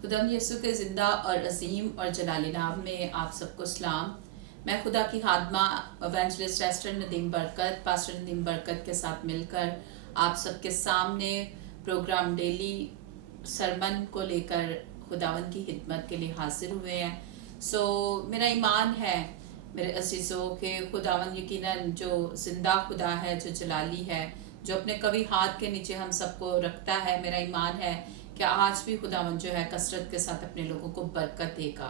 खुदाम यीशु के ज़िंदा और अजीम और जलाली नाम में आप सबको सलाम। मैं खुदा की खादमा एवेंजलिस्ट एस्टर नदीम बरकत, पास्टर नदीम बरकत के साथ मिलकर आप सबके सामने प्रोग्राम डेली सरमन को लेकर खुदावन की खिदमत के लिए हाजिर हुए हैं। मेरा ईमान है मेरे अजीज़ों के खुदावन यकीनन जो ज़िंदा खुदा है, जो जलाली है, जो अपने कभी हाथ के नीचे हम सबको रखता है। मेरा ईमान है कि आज भी खुदावन जो है कसरत के साथ अपने लोगों को बरकत देगा,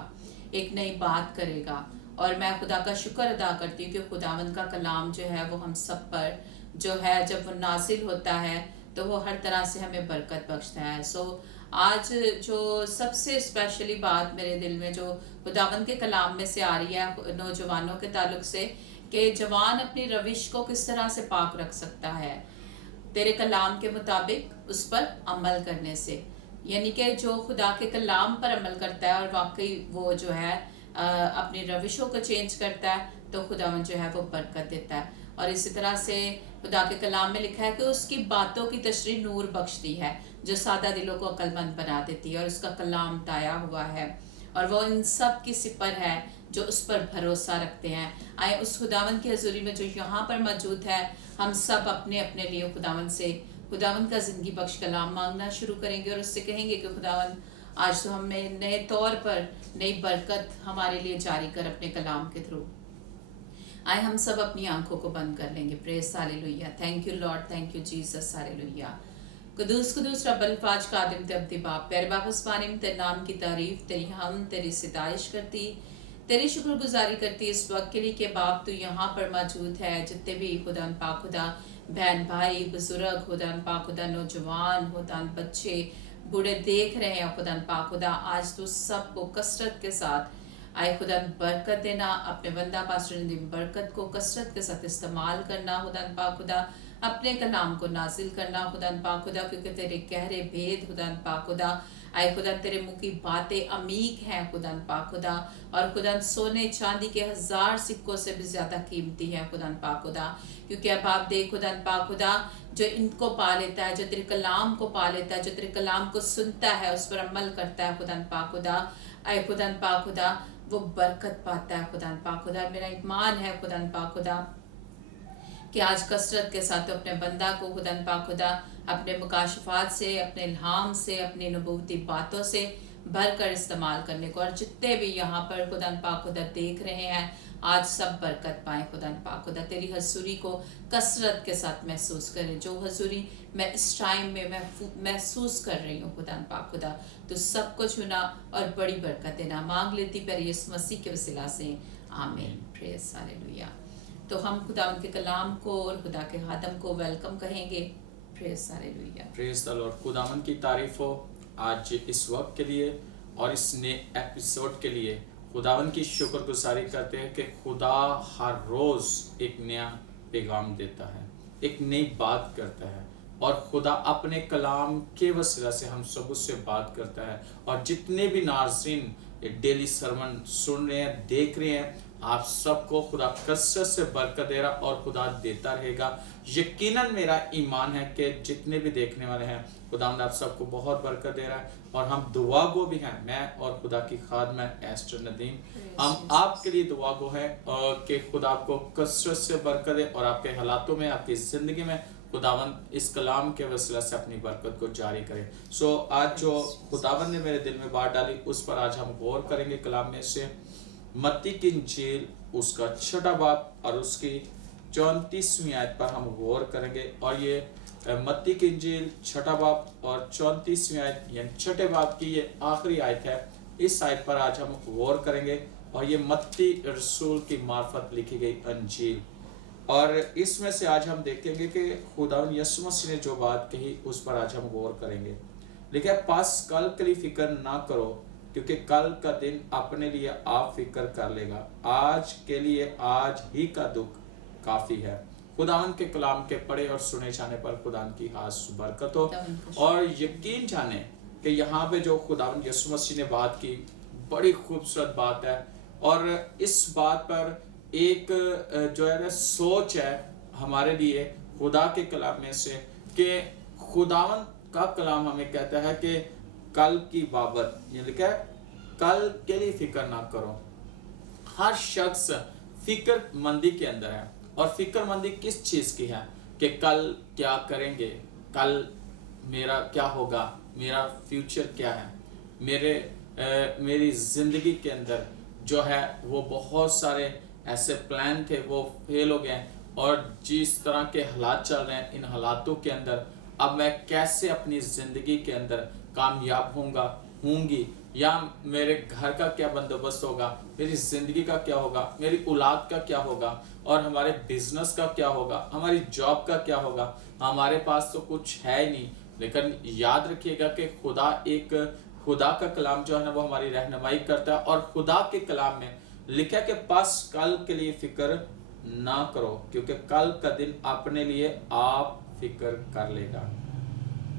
एक नई बात करेगा। और मैं खुदा का शुक्र अदा करती हूँ कि खुदावन का कलाम जो है वो हम सब पर जो है जब वो नाजिल होता है तो वो हर तरह से हमें बरकत बख्शता है। आज जो सबसे स्पेशली बात मेरे दिल में जो खुदावन के कलाम में से आ रही है नौजवानों के ताल्लुक से, कि जवान अपनी रविश को किस तरह से पाक रख सकता है तेरे कलाम के मुताबिक उस पर अमल करने से। यानी कि जो खुदा के कलाम पर अमल करता है और वाकई वो जो है अपनी रविशों को चेंज करता है तो खुदावन जो है वो बरकत देता है। और इसी तरह से खुदा के कलाम में लिखा है कि उसकी बातों की तशरी नूर बख्शती है, जो सादा दिलों को अक्लमंद बना देती है, और उसका कलाम ताया हुआ है और वो इन सब की सिपर है जो उस पर भरोसा रखते हैं। आए उस खुदावन की हजूरी में जो यहाँ पर मौजूद है, हम सब अपने अपने लिए खुदावन का ज़िंदगी बख्श कलाम मांगना शुरू करेंगे और उससे कहेंगे कि खुदावन आज तो हमें नए तौर पर नई बरकत हमारे लिए जारी कर अपने कलाम के थ्रू। आए हम सब अपनी आंखों को बंद कर लेंगे। Praise hallelujah. Thank you Lord, thank you Jesus. Hallelujah. कुदूस कुदूस रब अल्फाज कादिम ते अब्दी बाप प्यारे बाप उस्मानिम तेरे नाम की तारीफ, तेरी हम तेरी सिताइश करती, तेरी शुक्रगुजारी करती इस वक्त के लिए कि बाप तू यहाँ पर मौजूद है। जितने भी खुदा पाक खुदा बहन भाई बुजुर्ग खुदा पाक खुदा नौजवान खुदा बच्चे बूढ़े देख रहे हैं खुदा पाक खुदा, आज तू सबको कसरत के साथ आए खुदा बरकत देना। अपने बंदा पास्टर नदीम बरकत को कसरत के साथ इस्तेमाल करना खुदा पाक खुदा, अपने कलाम को नाजिल करना खुदा पाक खुदा, क्योंकि तेरे गहरे भेद खुदा पाक खुदा आए खुदा तेरे मुंह की बातें अमीक हैं खुदा पाक खुदा, और खुदा सोने चांदी के 1000 सिक्कों से भी ज्यादा कीमती है खुदा पाक खुदा। क्योंकि अब आप देख खुदा पाक खुदा, जो इनको पा लेता है, जो तेरे कलाम को पा लेता है, जो तेरे कलाम को सुनता है, उस पर अमल करता है खुदा पाक खुदा, आए खुदा पाक खुदा वो बरकत पाता है खुदा पाक खुदा। मेरा ईमान है खुदा पाक खुदा कि आज कसरत के साथ तो अपने बंदा को खुदा पाक खुदा अपने मुकाशफात से, अपने इल्हाम से, अपनी नबूवती बातों से भरकर इस्तेमाल करने को, और जितने भी यहाँ पर खुदा पाक खुदा देख रहे हैं आज सब बरकत पाएं खुदा पाक खुदा। तेरी हजूरी को कसरत के साथ महसूस करें, जो हजूरी मैं इस टाइम में मैं महसूस कर रही हूँ खुदा पाक खुदा, तो सबको चुना और बड़ी बरकत देना मांग लेती पर यीशु मसीह के वसीला से, आमीन। Praise hallelujah. तो हम खुदा उनके कलाम को और खुदा के खादम को वेलकम कहेंगे। Praise hallelujah. Praise the Lord. खुदावन की तारीफ हो आज इस वक्त के लिए और इस नए एपिसोड के लिए। खुदावन की शुक्रगुजारी करते हैं कि खुदा हर रोज़ एक नया पैगाम देता है, एक नई बात करता है, और खुदा अपने कलाम के वसीला से हम सब उससे बात करता है। और जितने भी नाज़रीन डेली सरमन सुन रहे हैं, देख रहे हैं, आप सबको खुदा कसरत से बरकत दे रहा और खुदा देता रहेगा। यकीनन मेरा ईमान है कि जितने भी देखने वाले हैं खुदा आप सबको बहुत बरकत दे रहा है। और हम दुआ गो भी हैं, मैं और खुदा की खादमा एस्टर नदीम, हम आपके लिए दुआ गो है कि खुदा आपको कसरत से बरकत दे और आपके हालातों में, आपकी ज़िंदगी में खुदावन इस कलाम के वसीला से अपनी बरकत को जारी करे। आज जो खुदावन ने मेरे दिल में बात डाली उस पर आज हम गौर करेंगे कलाम में से। मत्ती की इंजील उसका 6वां बाब और उसकी 34वीं आयत पर हम गौर करेंगे। और ये मत्ती की इंजील 6वां बाब और 34वीं आयत यानी 6ठे बाब की ये आखिरी आयत है। इस आयत पर आज हम गौर करेंगे और ये मत्ती रसूल की मार्फत लिखी गई अंजील, और इसमें से आज हम देखेंगे कि खुदावन यीशु मसीह ने जो बात कही उस पर आज हम गौर करेंगे। लिखा है, पास कल के लिए फिक्र ना करो क्योंकि कल का दिन अपने लिए आप फिक्र कर लेगा, आज के लिए आज ही का दुख काफी है। खुदावन के कलाम के पढ़े और सुने जाने पर खुदावन की खास बरकत हो। और यकीन जाने कि यहाँ पे जो खुदावन यीशु मसीह ने बात की बड़ी खूबसूरत बात है, और इस बात पर एक जो है ना सोच है हमारे लिए खुदा के कलाम में से, कि खुदावन का कलाम हमें कहता है कि कल की बाबत, ये लिखा है कल के लिए फिक्र ना करो। हर शख्स फिक्रमंदी के अंदर है, और फिक्रमंदी किस चीज की है कि कल क्या करेंगे, कल मेरा क्या होगा, मेरा फ्यूचर क्या है, मेरी जिंदगी के अंदर जो है वो बहुत सारे ऐसे प्लान थे वो फेल हो गए, और जिस तरह के हालात चल रहे हैं इन हालातों के अंदर अब मैं कैसे अपनी ज़िंदगी के अंदर कामयाब होंगी, या मेरे घर का क्या बंदोबस्त होगा, मेरी ज़िंदगी का क्या होगा, मेरी औलाद का क्या होगा, और हमारे बिजनेस का क्या होगा, हमारी जॉब का क्या होगा। हमारे पास तो कुछ है ही नहीं, लेकिन याद रखिएगा कि खुदा का कलाम जो है ना वो हमारी रहनुमाई करता है, और खुदा के कलाम में लिखा है कि बस कल के लिए फिक्र ना करो, क्योंकि कल का दिन अपने लिए आप फिक्र कर लेगा।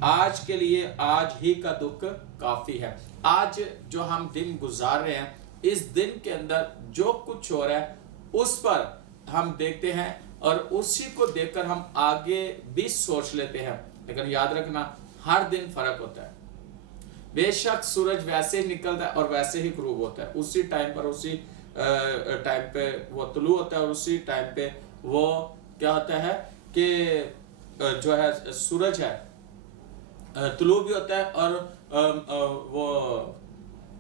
आज के लिए आज ही का दुख काफी है। आज जो हम दिन गुजार रहे हैं, इस दिन के अंदर जो कुछ हो रहा है उस पर हम देखते हैं, और उसी को देखकर हम आगे भी सोच लेते हैं। लेकिन याद रखना हर दिन फर्क होता है। बेशक सूरज वैसे ही निकलता है और वैसे ही ग्रूब होता है, उसी टाइम पर उसी टाइम पे वो तुलू होता है, और उसी टाइम पे वो क्या होता है कि जो है सूरज है तुलू भी होता है, और वो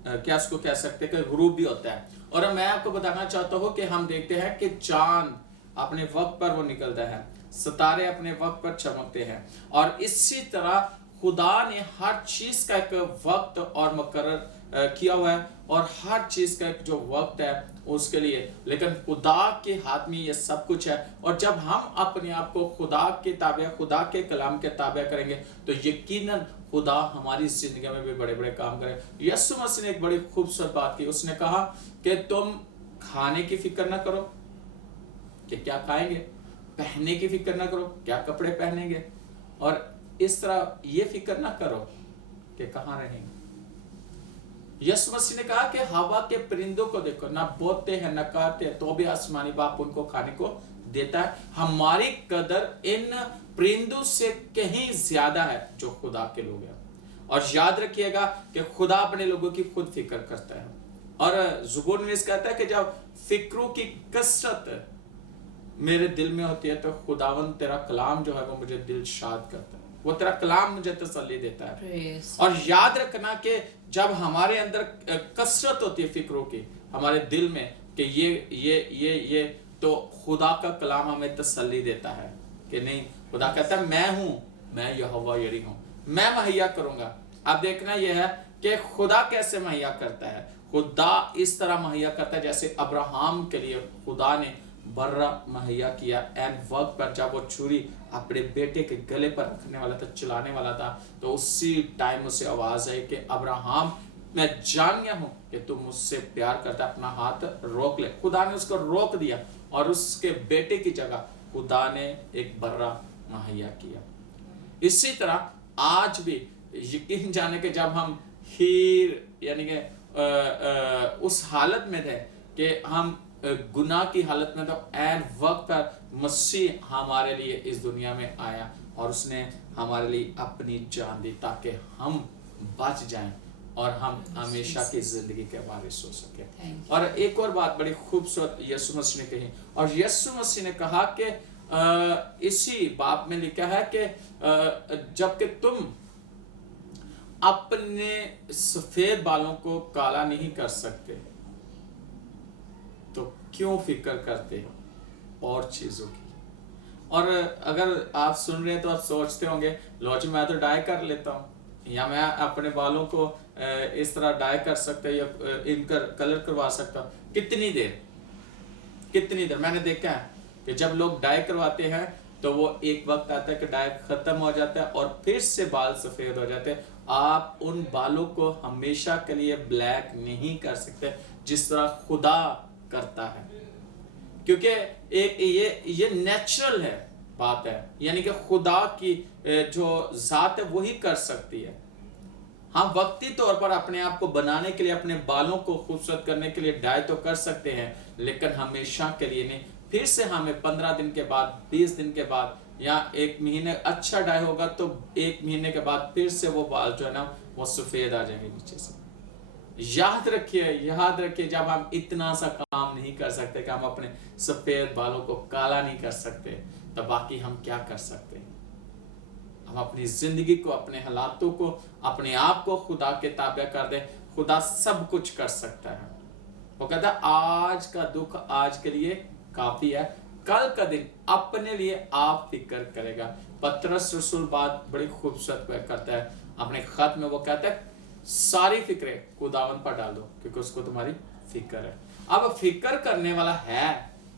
क्या उसको कह सकते हैं कि ग्रूब भी होता है। और मैं आपको बताना चाहता हूँ कि हम देखते हैं कि चांद अपने वक्त पर वो निकलता है, सितारे अपने वक्त पर चमकते हैं, और इसी तरह खुदा ने हर चीज का एक वक्त और मुकर्रर किया हुआ है, और हर चीज का एक जो वक्त है उसके लिए। लेकिन खुदा के हाथ में ये सब कुछ है, और जब हम अपने आप को खुदा के ताबे, खुदा के कलाम के ताबे करेंगे तो यकीनन खुदा हमारी जिंदगी में भी बड़े बड़े काम करे। यीशु मसीह ने एक बड़ी खूबसूरत बात की, उसने कहा कि तुम खाने की फिक्र ना करो कि क्या खाएंगे, पहनने की फिक्र ना करो क्या कपड़े पहनेंगे, और इस तरह ये फिक्र ना करो कि कहाँ रहेंगे। यीशु मसीह ने कहा कि हवा के परिंदों को देखो, ना बोते हैं ना काटते हैं, तो भी आसमानी बाप उनको खाने को देता है। हमारी कदर इन परिंदों से कहीं ज्यादा है जो खुदा के लोग हैं। और याद रखिएगा कि खुदा अपने लोगों की खुद फिक्र करता है, और ज़ुबूर निवीस कहता है कि जब फिक्रों की कसरत मेरे दिल में होती है तो खुदावन तेरा कलाम जो है वो मुझे दिल शाद करता है, वो तेरा कलाम मुझे तसल्ली देता है। और याद रखना कि जब हमारे अंदर कसरत होती है फिक्रों की हमारे दिल में कि ये तो खुदा का कलाम हमें तसल्ली देता है कि नहीं, खुदा कहता है मैं यहोवा यरी हूं, मैं मुहैया करूंगा। अब देखना यह है कि खुदा कैसे मुहैया करता है। खुदा इस तरह मुहैया करता है जैसे अब्राहम के लिए खुदा ने बर्रा मुहैया किया। एन वक्त पर जब वो छुरी अपने बेटे के गले पर रखने वाला था, चलाने वाला था, तो उसी टाइम उसे आवाज आई कि अब्राहम मैं जान गया हूं कि तू मुझसे प्यार करता है, अपना हाथ रोक ले। खुदा ने उसको रोक दिया और उसके बेटे की जगह खुदा ने एक बर्रा मुहैया किया। इसी तरह आज भी यकीन जाने के जब हम हीर यानी कि उस हालत में थे कि हम गुनाह की हालत में, तो ऐन वक्त पर मसीह हमारे लिए इस दुनिया में आया और उसने हमारे लिए अपनी जान दी ताकि हम बच जाएं और हम हमेशा की जिंदगी के बारे सोच सके। और एक और बात बड़ी खूबसूरत यीशु मसीह ने कही, और यीशु मसीह ने कहा कि इसी बात में लिखा है कि जबकि तुम अपने सफेद बालों को काला नहीं कर सकते तो क्यों फिक्र करते हो और चीजों की। और अगर आप सुन रहे हैं तो आप सोचते होंगे लो जी मैं तो डाई कर लेता हूँ, या मैं अपने बालों को इस तरह डाई कर सकता या इनका कलर करवा सकता हूँ। कितनी देर मैंने देखा है कि जब लोग डाई करवाते हैं तो वो एक वक्त आता है कि डाई खत्म हो जाता है और फिर से बाल सफेद हो जाते हैं। आप उन बालों को हमेशा के लिए ब्लैक नहीं कर सकते जिस तरह खुदा करता है, क्योंकि ये नेचुरल है बात है, यानी कि खुदा की जो जात है वही कर सकती है। हम वक्ती तौर पर अपने आप को बनाने के लिए, अपने बालों को खूबसूरत करने के लिए डाई तो कर सकते हैं, लेकिन हमेशा के लिए नहीं। फिर से हमें 15 दिन के बाद, 20 दिन के बाद या 1 महीने अच्छा डाई होगा तो 1 महीने के बाद फिर से वो बाल जो है ना वो सफेद आ जाएंगे नीचे से। याद रखिए जब हम इतना सा काम नहीं कर सकते कि हम अपने सफेद बालों को काला नहीं कर सकते, तो बाकी हम क्या कर सकते हैं? हम अपनी जिंदगी को, अपने हालातों को, अपने आप को खुदा के ताबे कर दें। खुदा सब कुछ कर सकता है। वो कहता है आज का दुख आज के लिए काफी है, कल का दिन अपने लिए आप फिक्र करेगा। पतरस रसूल बात बड़ी खूबसूरत करता है अपने खत में। वो कहता है सारी फिक्रें खुदावन पर डाल दो क्योंकि उसको तुम्हारी फिक्र है। अब फिक्र करने वाला है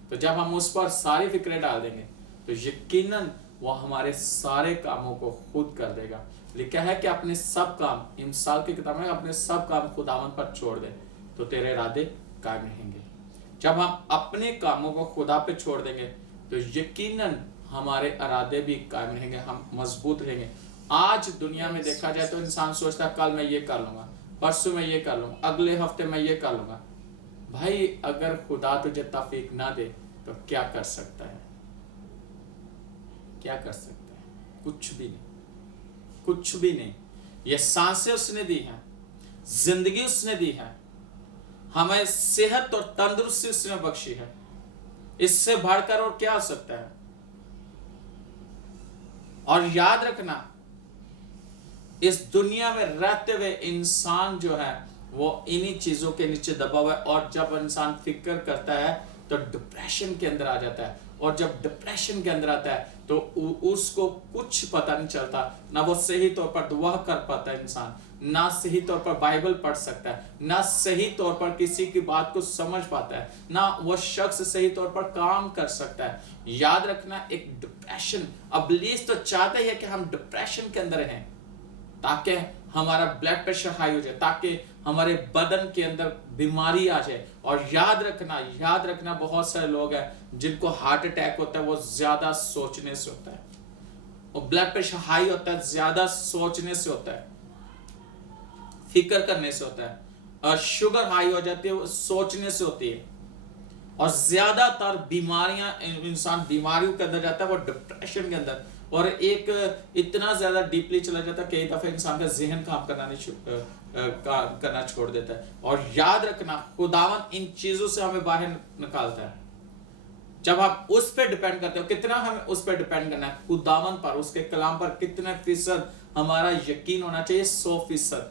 तो जब हम उस पर सारी फिक्रें डाल देंगे तो यकीनन वो हमारे सारे कामों को खुद कर देगा। लिखा है कि अपने सब काम, इमसाल की किताब में अपने सब काम खुदावन पर छोड़ दे तो तेरे इरादे कायम रहेंगे। जब हम अपने कामों को खुदा पे छोड़ देंगे तो यकीनन हमारे इरादे भी कायम रहेंगे, हम मजबूत रहेंगे। आज दुनिया में देखा जाए तो इंसान सोचता है कल मैं ये कर लूंगा, परसों मैं ये कर लूंगा, अगले हफ्ते मैं ये कर लूंगा। भाई अगर खुदा तुझे तौफीक ना दे तो क्या कर सकता है? क्या कर सकता है? कुछ भी नहीं, कुछ भी नहीं। ये सांसें उसने दी हैं, जिंदगी उसने दी है, हमें सेहत और तंदुरुस्ती उसने बख्शी है। इससे बढ़कर और क्या हो सकता है? और याद रखना इस दुनिया में रहते हुए इंसान जो है वो इन्हीं चीजों के नीचे दबा हुआ है। और जब इंसान फिक्र करता है तो डिप्रेशन के अंदर आ जाता है, और जब डिप्रेशन के अंदर आता है तो उसको कुछ पता नहीं चलता, ना वो सही तौर पर दुआ कर पाता है इंसान, ना सही तौर पर बाइबल पढ़ सकता है, ना सही तौर पर किसी की बात को समझ पाता है, ना वो शख्स सही तौर पर काम कर सकता है। याद रखना एक डिप्रेशन, इब्लीस तो चाहता ही है कि हम डिप्रेशन के अंदर रहें ताकि हमारा ब्लड प्रेशर हाई हो जाए, ताकि हमारे बदन के अंदर बीमारी आ जाए। और याद रखना बहुत सारे लोग हैं जिनको हार्ट अटैक होता है वो ज्यादा सोचने से होता है, और ब्लड प्रेशर हाई होता है ज्यादा सोचने से होता है, फिक्र करने से होता है। और शुगर हाई हो जाती है वो सोचने से होती है। और ज्यादातर बीमारियां, इंसान बीमारियों के अंदर जाता है वो डिप्रेशन के अंदर, और एक इतना ज्यादा डीपली चला जाता है कई दफे इंसान का जहन काम करना छोड़ देता है। और याद रखना खुदावन इन चीजों से हमें बाहर निकालता है जब हम उस पर डिपेंड करते हो। कितना हमें उस पर डिपेंड करना है? खुदावन पर, उसके कलाम पर कितने फीसद हमारा यकीन होना चाहिए? 100%,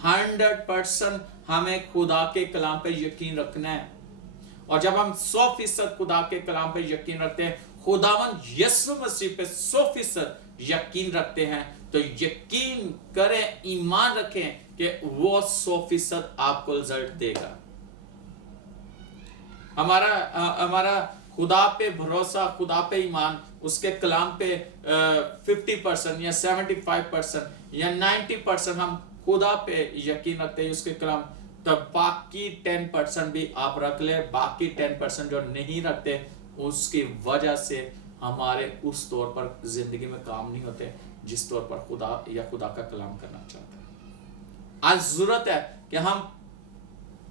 100% हमें खुदा के कलाम पे यकीन रखना है। और जब हम 100% खुदा के कलाम पे यकीन रखते हैं, खुदावन यीशु मसीह पे 100% यकीन रखते हैं, तो यकीन करें, ईमान रखें कि वो 100% आपको रिजल्ट देगा। हमारा खुदा पे भरोसा, खुदा पे ईमान, उसके कलाम पे 50% या 75% या 90% हम खुदा पे यकीन रखते हैं उसके कलाम, तब बाकी 10% भी आप रख ले। बाकी 10% जो नहीं रखते उसकी वजह से हमारे उस तौर पर जिंदगी में काम नहीं होते जिस तौर पर खुदा या खुदा का कलाम करना चाहता है। आज जरूरत है कि हम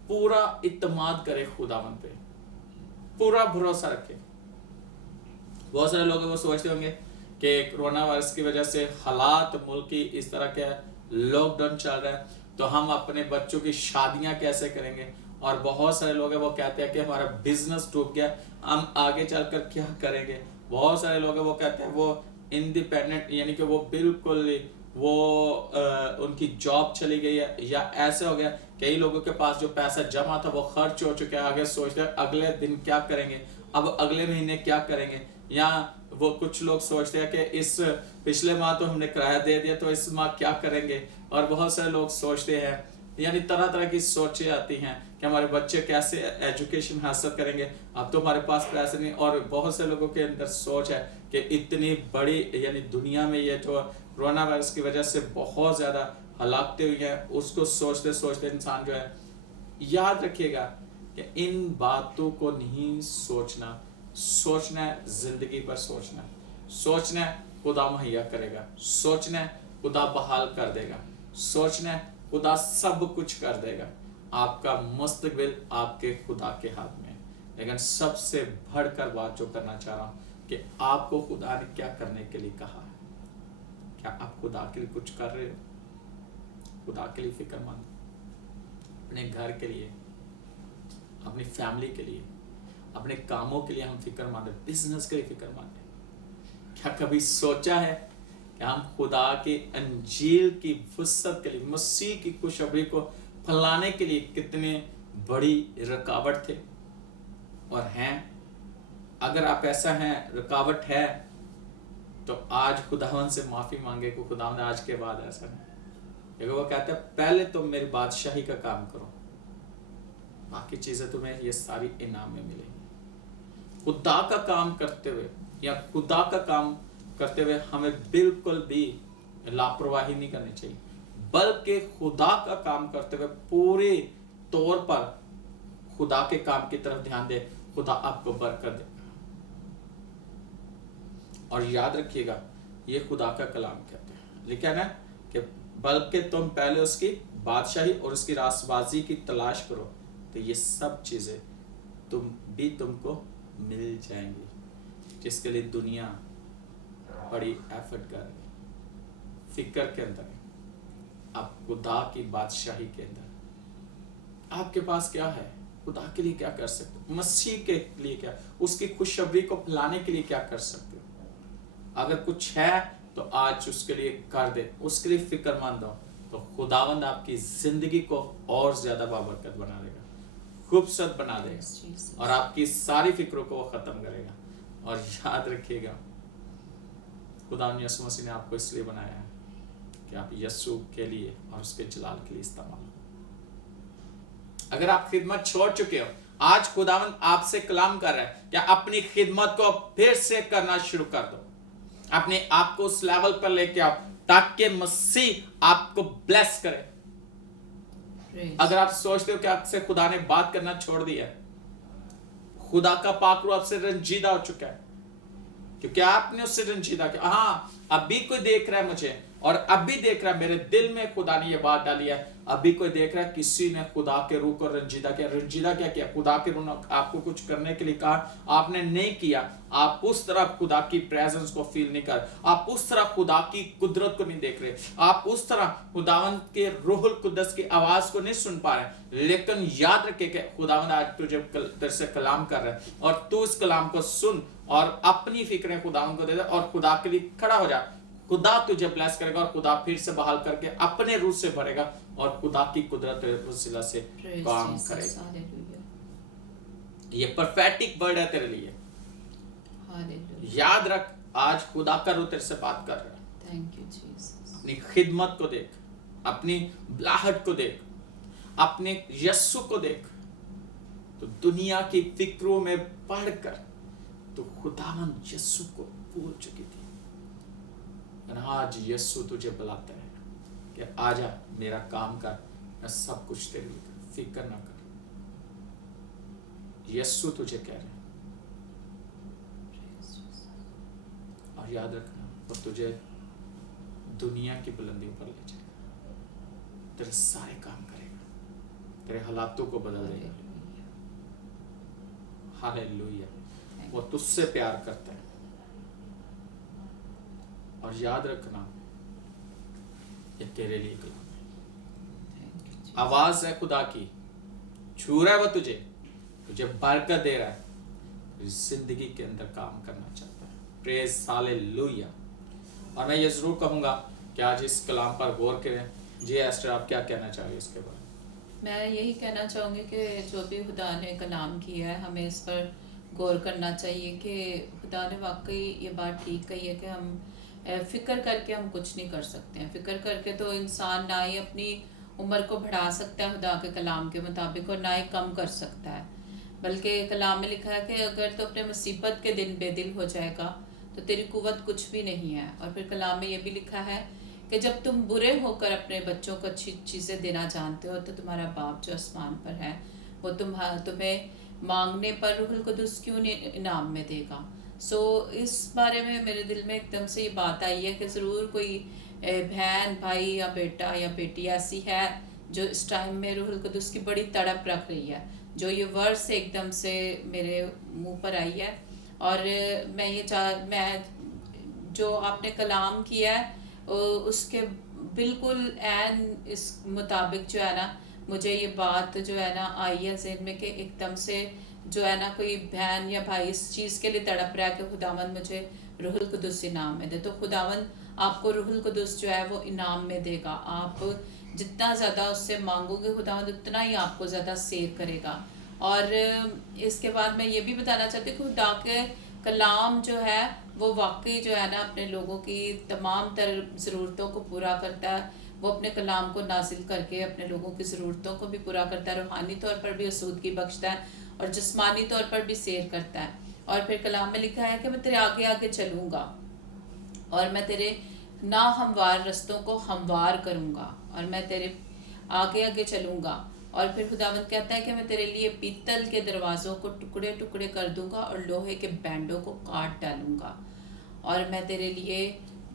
पूरा इत्मीनान करें खुदावन पे, पूरा भरोसा रखें। बहुत सारे लोग वो सोचते होंगे कि कोरोना वायरस की वजह से हालात मुल्क की इस तरह के, लॉकडाउन चल रहा है तो हम अपने बच्चों की शादियां कैसे करेंगे। और बहुत सारे लोग हैं वो कहते हैं कि हमारा बिजनेस डूब गया, हम आगे चलकर क्या करेंगे। बहुत सारे लोग हैं वो कहते हैं वो इंडिपेंडेंट, यानी कि वो बिल्कुल उनकी जॉब चली गई है, या ऐसे हो गया कई लोगों के पास जो पैसा जमा था वो खर्च हो चुका है, आगे सोचते हैं अगले दिन क्या करेंगे, अब अगले महीने क्या करेंगे। या वो कुछ लोग सोचते हैं कि इस पिछले माह तो हमने किराया दे दिया तो इस माह क्या करेंगे। और बहुत सारे लोग सोचते हैं, यानी तरह तरह की सोचें आती हैं कि हमारे बच्चे कैसे एजुकेशन हासिल करेंगे, अब तो हमारे पास पैसे नहीं। और बहुत से लोगों के अंदर सोच है कि इतनी बड़ी, यानी दुनिया में ये जो कोरोना वायरस की वजह से बहुत ज़्यादा हलाकतें हुई हैं, उसको सोचते सोचते इंसान जो है, याद रखिएगा कि इन बातों को नहीं सोचना। सोचना है जिंदगी पर, सोचना है खुदा मुहैया करेगा, सोचना है खुदा बहाल कर देगा, सोचना है खुदा सब कुछ कर देगा। आपका मुस्तकबिल आपके खुदा के हाथ में है। लेकिन सबसे बढ़कर बात जो करना चाह रहा हूँ, कि आपको खुदा ने क्या करने के लिए कहा है। क्या आप खुदा के लिए कुछ कर रहे हो? खुदा के लिए फिक्रमंद, अपने घर के लिए, अपनी फैमिली के लिए, अपने कामों के लिए हम फिक्रमंद है, बिजनेस के लिए फिक्रमंद है। क्या कभी सोचा है कि हम खुदा के अंजील की वुसअत के लिए, मसीह की खुशखबरी को फैलाने के लिए कितने बड़ी रुकावट थे और हैं? अगर आप ऐसा हैं, रुकावट है, तो आज खुदावन से माफी मांगे को खुदावन आज के बाद ऐसा नहीं। देखो वो कहता है पहले तो मेरी बादशाही का काम करो, बाकी चीजें तुम्हें ये सारी इनाम में मिलेंगी। खुदा का काम करते हुए या खुदा का काम करते हुए हमें बिल्कुल भी लापरवाही नहीं करनी चाहिए, बल्कि खुदा का काम करते हुए पूरे तौर पर खुदा के काम की तरफ ध्यान दे। खुदा आपको बरकत देगा। और याद रखिएगा, ये खुदा का कलाम कहते हैं, लिखा है ना कि बल्कि तुम पहले उसकी बादशाही और उसकी रास्तबाजी की तलाश करो, तो ये सब चीजें तुमको मिल जाएंगी, जिसके लिए दुनिया बड़ी एफर्ट कर रही है। फिक्र के अंदर है, आप खुदा की बादशाही के अंदर आपके पास क्या है, खुदा के लिए क्या कर सकते हो, मसीह के लिए क्या, उसकी खुशखबरी को फैलाने के लिए क्या कर सकते हो। अगर कुछ है तो आज उसके लिए कर दे, उसके लिए फिक्रमंद हो, तो खुदावंद आपकी जिंदगी को और ज्यादा बाबरकत बना देगा, खूबसूरत बना देगा और आपकी सारी फिक्रों को वो खत्म करेगा। और याद रखिएगा, खुदावंद यीशु मसीह ने आपको इसलिए बनाया है कि आप यीशु के लिए और उसके जलाल के लिए इस्तेमाल हो। अगर आप खिदमत छोड़ चुके हो, आज खुदावंद आपसे कलाम कर रहा है कि अपनी खिदमत को फिर से करना शुरू कर दो, अपने आप को उस लेवल पर लेके आओ ताकि मसीह आपको ब्लेस करे। अगर आप सोचते हो कि आपसे खुदा ने बात करना छोड़ दिया, खुदा का पाक रूह आपसे रंजीदा हो चुका है, क्योंकि आपने उससे रंजीदा किया। हाँ, अभी कोई देख रहा है मुझे, और अभी देख रहा है, मेरे दिल में खुदा ने ये बात डाली है। अभी कोई देख रहा है, किसी ने खुदा के रूह को रंजीदा किया। रंजीदा क्या किया? खुदा के रूह ने आपको कुछ करने के लिए कहा, आपने नहीं किया। आप उस तरह खुदा की प्रेजेंस को फील नहीं कर, आप उस तरह खुदा की कुदरत को नहीं देख रहे, आप उस तरह खुदावंद के रूहुल कुद्दस की आवाज को नहीं सुन पा रहे। लेकिन याद रखे कि खुदावंद आज तुझे तेरे से कलाम कर रहा है, और तू इस कलाम को सुन और अपनी फिक्रें खुदावंद को दे दे और खुदा के लिए खड़ा हो जा। खुदा तुझे ब्लेस करेगा और खुदा फिर से बहाल करके अपने रूह से भरेगा और खुदा की कुदरत तेरे वसीला से काम करेगा। ये परफेक्ट वर्ड है तेरे लिए। याद रख, आज खुदा का रूह तेरे से बात कर रहा है। Thank you Jesus. अपनी खिदमत को देख, अपनी बुलाहट को देख, अपने यस्सु को देख, तो दुनिया की फिक्रों में पढ़कर तो खुदावन यस्सु को भूल चुकी थी। आज यस्सु तुझे बुलाता है कि आजा मेरा काम कर, मैं सब कुछ तेरे लिए कर, फिक्र ना कर। यस्सु तुझे कह रहे हैं। और याद रखना, वो तुझे दुनिया की बुलंदियों पर ले जाएगा, तेरे सारे काम करेगा, तेरे हालातों को बदल देगा। हालेलुया। वो तुझसे प्यार करता है। और याद रखना, ये तेरे लिए कलाम है, आवाज है खुदा की, छू रहा है वो तुझे बरकत दे रहा है, जिंदगी के अंदर काम करना चाहता है। Praise hallelujah. और मैं ये जरूर कहूंगा कि आज इस कलाम पर गौर करें। जी एस्टर, आप क्या कहना चाहिए इसके बारे में? मैं यही कहना चाहूँगी कि जो भी खुदा ने कलाम किया है, हमें इस पर गौर करना चाहिए कि खुदा ने वाकई ये बात ठीक कही है कि हम फ़िक्र करके हम कुछ नहीं कर सकते हैं। फ़िक्र करके तो इंसान ना ही अपनी उम्र को बढ़ा सकता है खुदा के कलाम के मुताबिक, और ना ही कम कर सकता है। बल्कि कलाम में लिखा है कि अगर तो अपने मुसीबत के दिन बेदिल हो जाएगा तो तेरी कुव्वत कुछ भी नहीं है। और फिर कलाम में ये भी लिखा है कि जब तुम बुरे होकर अपने बच्चों को अच्छी चीज़ें देना जानते हो, तो तुम्हारा बाप जो आसमान पर है वो तुम्हें मांगने पर रूहुल कुद्दुस क्यों नहीं इनाम में देगा। इस बारे में मेरे दिल में एकदम से ये बात आई है कि ज़रूर कोई बहन, भाई या बेटा या बेटी ऐसी है जो इस टाइम में रूहुल कुद्दुस की बड़ी तड़प रख रही है। जो ये वर्ड से एकदम से मेरे मुंह पर आई है, और मैं जो आपने कलाम किया है उसके बिल्कुल एन इस मुताबिक जो है ना, मुझे ये बात जो है ना आई है ज़हन में कि एकदम से जो है ना कोई बहन या भाई इस चीज़ के लिए तड़प रहा है कि खुदावंद मुझे रूहुल कुदुस इनाम में दे, तो खुदावंद आपको रूहुल कुदुस जो है वो इनाम में देगा। आप जितना ज़्यादा उससे मांगोगे खुदावंद उतना ही आपको ज़्यादा सेव करेगा। और इसके बाद मैं ये भी बताना चाहती हूँ कि खुदा के कलाम जो है वो वाकई जो है ना अपने लोगों की तमाम तर ज़रूरतों को पूरा करता है। वो अपने कलाम को नाजिल करके अपने लोगों की ज़रूरतों को भी पूरा करता है, रूहानी तौर पर भी आसूदगी बख्शता है और जिस्मानी तौर पर भी सैर करता है। और फिर कलाम में लिखा है कि मैं तेरे आगे आगे चलूँगा और मैं तेरे ना हमवार रस्तों को हमवार करूँगा, और मैं तेरे आगे आगे चलूँगा। और फिर खुदावंद कहता है कि मैं तेरे लिए पीतल के दरवाज़ों को टुकड़े टुकड़े कर दूँगा और लोहे के बैंडों को काट डालूँगा, और मैं तेरे लिए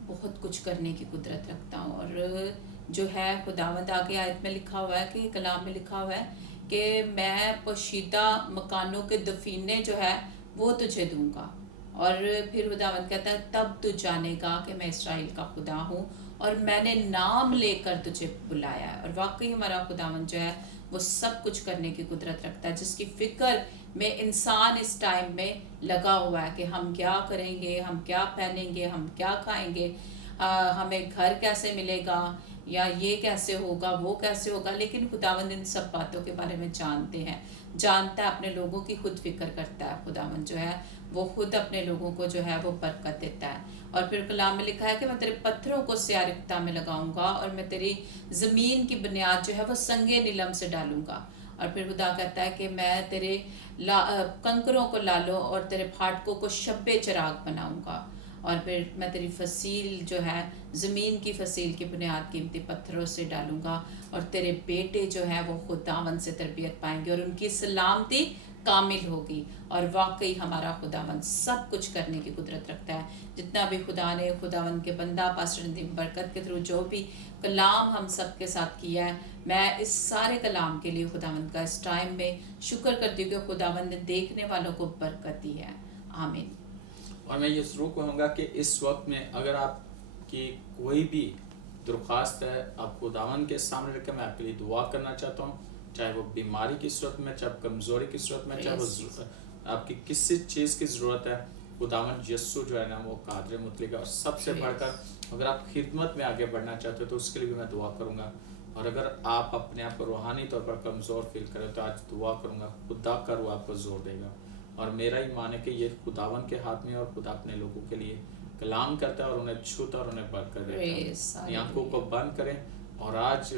बहुत कुछ करने की कुदरत रखता हूँ। और जो है खुदावंद आगे आयत में लिखा हुआ है कि कलाम में लिखा हुआ है कि मैं पोशीदा मकानों के दफीने जो है वो तुझे दूंगा। और फिर खुदावंद कहता है तब तू जानेगा कि मैं इसराइल का खुदा हूँ और मैंने नाम लेकर तुझे बुलाया है। और वाकई हमारा खुदावंद जो है वो सब कुछ करने की कुदरत रखता है, जिसकी फिक्र में इंसान इस टाइम में लगा हुआ है कि हम क्या करेंगे, हम क्या पहनेंगे, हम क्या खाएंगे, हमें घर कैसे मिलेगा, या ये कैसे होगा, वो कैसे होगा। लेकिन खुदावंद इन सब बातों के बारे में जानता है, अपने लोगों की खुद फिक्र करता है। खुदावंद जो है वो खुद अपने लोगों को जो है वो बरकत देता है। और फिर कलाम में लिखा है कि मैं तेरे पत्थरों को स्यारिकता में लगाऊंगा और मैं तेरी ज़मीन की बुनियाद जो है वो संगे नीलम से डालूंगा। और फिर खुदा कहता है कि मैं तेरे कंकरों को लालो और तेरे फाटकों को शब्बे चिराग बनाऊंगा। और फिर मैं तेरी फसील जो है ज़मीन की फसील की बुनियाद कीमती पत्थरों से डालूंगा, और तेरे बेटे जो है वो खुदावन से तरबियत पाएंगे और उनकी सलामती कामिल होगी। और वाकई हमारा खुदावन सब कुछ करने की कुदरत रखता है। जितना भी खुदा ने खुदावन के बंदा पास्टर नदीम बरकत के थ्रू जो भी कलाम हम सब के साथ किया है, मैं इस सारे कलाम के लिए खुदावंद का इस टाइम में शुक्र करती हूँ कि खुदावंद ने देखने वालों को बरकत दी है। आमीन। और मैं ये ज़रूर कहूँगा कि इस वक्त में अगर आपकी कोई भी दरख्वास्त है, आप खुदावन के सामने रख के मैं आपके लिए दुआ करना चाहता हूँ, चाहे वो बीमारी की सूरत में, चाहे कमज़ोरी की सूरत में, चाहे वो आपकी किसी चीज़ की ज़रूरत है, खुदावन यस्सु जो है ना वो कादिर मुतलक है। और सबसे बढ़कर अगर आप खिदमत में आगे बढ़ना चाहते हो तो उसके लिए भी मैं दुआ करूँगा। और अगर आप अपने आप को रूहानी तौर पर कमज़ोर फील करें तो आज दुआ करूँगा, खुदा का रूह आपको जोर देगा। और मेरा ही मान है कि ये खुदावन के हाथ में, और खुदा अपने लोगों के लिए कलाम करता है और उन्हें छूता और उन्हें बरकत देता है। आंखों को बंद करें और आज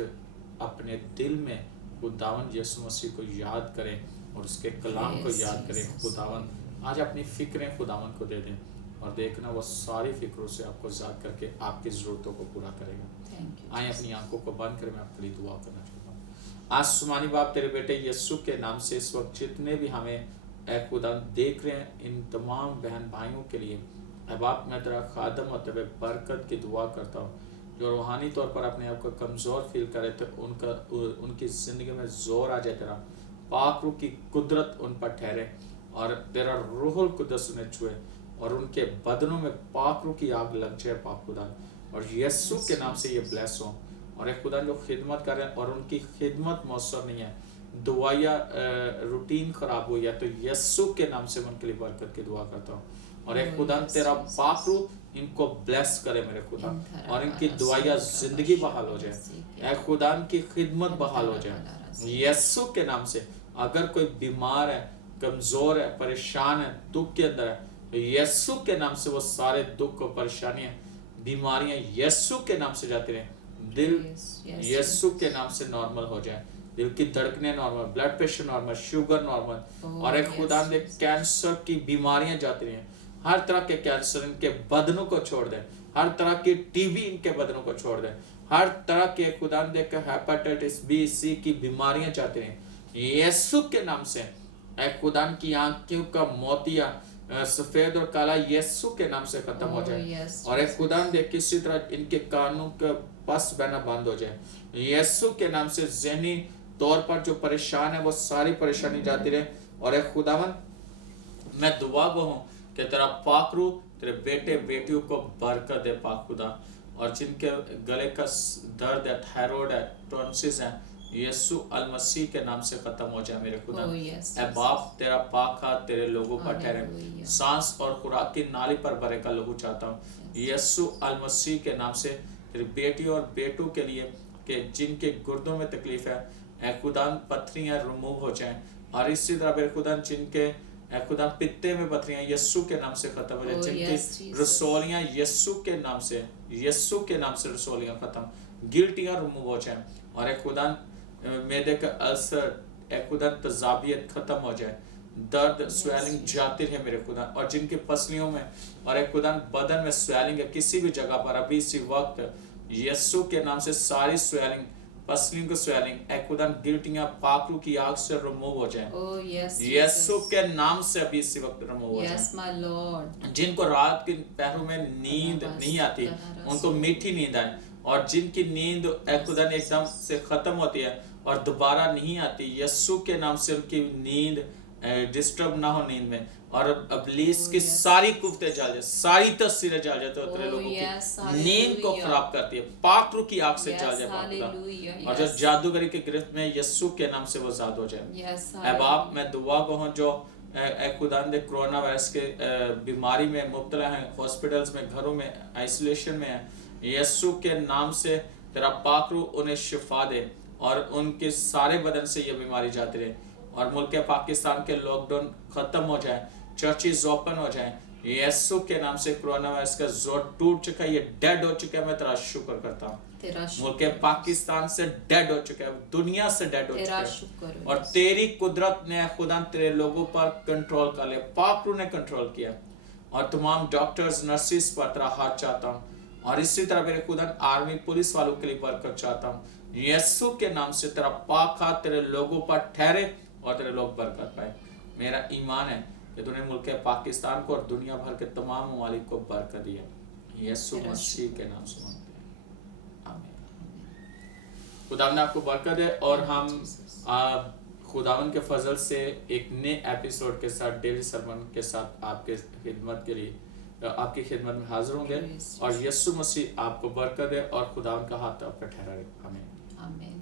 अपने दिल में खुदावन यीशु मसीह को याद करें और उसके कलाम को याद करें। खुदावन आज अपनी फ़िक्रें खुदावन को दे दें और देखना वो सारी फ़िक्रों से आपको याद करके आपकी ज़रूरतों को पूरा करेगा। आए अपनी आंखों को बंद करें, मैं आपके लिए दुआ करना चाहता हूँ। आसमानी बाप, तेरे बेटे यीशु के नाम से इस वक्त जितने भी हमें खुदा देख रहे हैं, इन तमाम बहन भाइयों के लिए बाप मैं तेरा खादम और तेरे बरकत की दुआ करता हूँ। जो रूहानी तौर पर अपने आप को कमज़ोर फील करे तो उनकी ज़िंदगी में ज़ोर आ जाए, तेरा पाक रूह की कुदरत उन पर ठहरे और तेरा रूहुल कुदस उन्हें छुए और उनके बदनों में पाक रूह की आग लग जाए पाक खुदा। और यीशु के नाम से ये ब्लेस हो। और एक खुदा जो खिदमत कर रहे हैं और उनकी खिदमत मौसर नहीं है, दुआया रूटीन ख़राब हुई है, तो यीशु के नाम से उनके लिए बरकत की दुआ करता हूँ। और एक खुदा तेरा पाक रूह इनको ब्लेस करे मेरे खुदा, और इनकी दुआया ज़िंदगी बहाल हो जाए, एक खुदा की खिदमत बहाल हो जाए यीशु के नाम से। अगर कोई बीमार है, कमज़ोर है, परेशान है, दुख के अंदर है, तो यीशु के नाम से वो सारे दुख और परेशानियाँ, बीमारियाँ यीशु के नाम से जाती रहें। दिल यीशु के नाम से नॉर्मल हो जाए, दिल की धड़कनें normal, blood pressure normal, sugar normal, और एक खुदा दे कैंसर की बीमारियां जाती रही, हर तरह के कैंसर इनके बदनों को छोड़ दे, हर तरह की टीबी इनके बदनों को छोड़ दे, हर तरह के खुदा दे के हेपेटाइटिस बी सी की बीमारियां जाती रही यीशु के नाम से। एक खुदा की आंखों का मोतिया सफेद और काला यीशु के नाम से खत्म हो जाए, और एक खुदा दे किसी तरह इनके कानों का पस बहना बंद हो जाए यीशु के नाम से। ज़हनी तौर पर जो परेशान है वो सारी परेशानी जाती रहे। और एक खुदावन मैं दुआ गो हूँ कि तेरा पाक रूह तेरे बेटे बेटियों को बरकत दे पाक खुदा, और जिनके गले का दर्द है, थायराइड है, टॉन्सिस है, यीशु अल मसीह के नाम से खत्म हो जाए मेरे खुदा। Oh, yes, ऐ बाप तेरा पाक हाथ तेरे लोगों पर ठहरे, Hallelujah. सांस और खुराक की नाली पर भरे का लहू चाहता हूँ यीशु अल मसीह के नाम से। तेरी बेटी और बेटों के लिए कि जिनके गुर्दों में तकलीफ है, ऐ खुदा पत्थरियां रिमूव हो जाएं, और इसी तरह मेरे खुदा जिनके ऐ खुदा पित्ते में पत्थरियां यीशु के नाम से खत्म हो जाए, Oh, जिनकी yes, Jesus. रसोलियां यीशु के नाम से, यीशु के नाम से रसोलियां खत्म, गिल्टियां रिमूव हो जाएं, और एक खुदा मैदे का अल्सर, एक खुदा तजाबियत खत्म हो जाए, दर्द स्वेलिंग जाती है मेरे खुदा, और जिनकी पसलियों में और एक खुदा बदन में स्वेलिंग है किसी भी जगह पर अभी इसी वक्त, यीशु के नाम से सारी स्वेलिंग, पसलियों की स्वेलिंग, एक खुदा गिल्टियां पाकरू की आग से रिमूव हो जाए, Oh, yes, यीशु Jesus. के नाम से अभी इसी वक्त रिमूव हो जाए। Yes, my Lord. जिनको रात के पैरों में नींद नहीं आती उनको मीठी नींद आए, और जिनकी नींद खुदा एकदम से खत्म होती है और दोबारा नहीं आती, यीशु के नाम से उनकी नींद डिस्टर्ब ना हो नींद में, और अबलीस की सारी कुफ्ते जल जाए, सारी तस्वीरें जल जाए, तो तेरे लोगों की नींद को खराब करती है, पाक रूह की आग से जल जाए पाक खुदा, और जो जादूगरी के गिरफ्त में यीशु के नाम से वो आजाद हो जाए। Yes, ऐ बाप मैं दुआ को हूँ जो खुदा ने कोरोना वायरस के बीमारी में मुब्तला हैं, हॉस्पिटल्स में, घरों में, आइसोलेशन में है, यीशु के नाम से तेरा पाक रूह उन्हें शिफा दे, और उनके सारे बदन से ये बीमारी जाती रहे, और मुल्क पाकिस्तान के लॉकडाउन खत्म हो जाए, चर्चेज ओपन हो जाए, यीशु के नाम से कोरोना वायरस का जोर टूट चुका है, ये डेड हो चुका है, मैं तेरा शुक्र करता हूँ। मुल्क पाकिस्तान से डेड हो चुका है, दुनिया से डेड हो चुका है, और तेरी कुदरत ने खुदा तेरे लोगों पर कंट्रोल कर लिया, पाक रूह ने कंट्रोल किया, और तमाम डॉक्टर्स नर्सिस पर तेरा हाथ चाहता हूँ, और इसी तरह मेरे खुदा आर्मी पुलिस वालों के लिए बरकत चाहता हूँ, यीशु के नाम से तेरा पाक हाथ तेरे लोगों पर ठहरे और तेरे लोग बरकत पाए। मेरा ईमान है कि तूने मुल्क पाकिस्तान को और दुनिया भर के तमाम ममालिक को बरकत दिया, यीशु मसीह के नाम से मांगते हैं, आमीन। खुदावन आपको बरकत है, और हम खुदावन के फजल से एक नए एपिसोड के साथ, डेली सरमन के साथ आपके खिदमत के लिए आपकी खिदमत में हाजिर होंगे, और यीशु मसीह आपको बरकत है और खुदावन का हाथ आप पर ठहरा रहे। आमीन।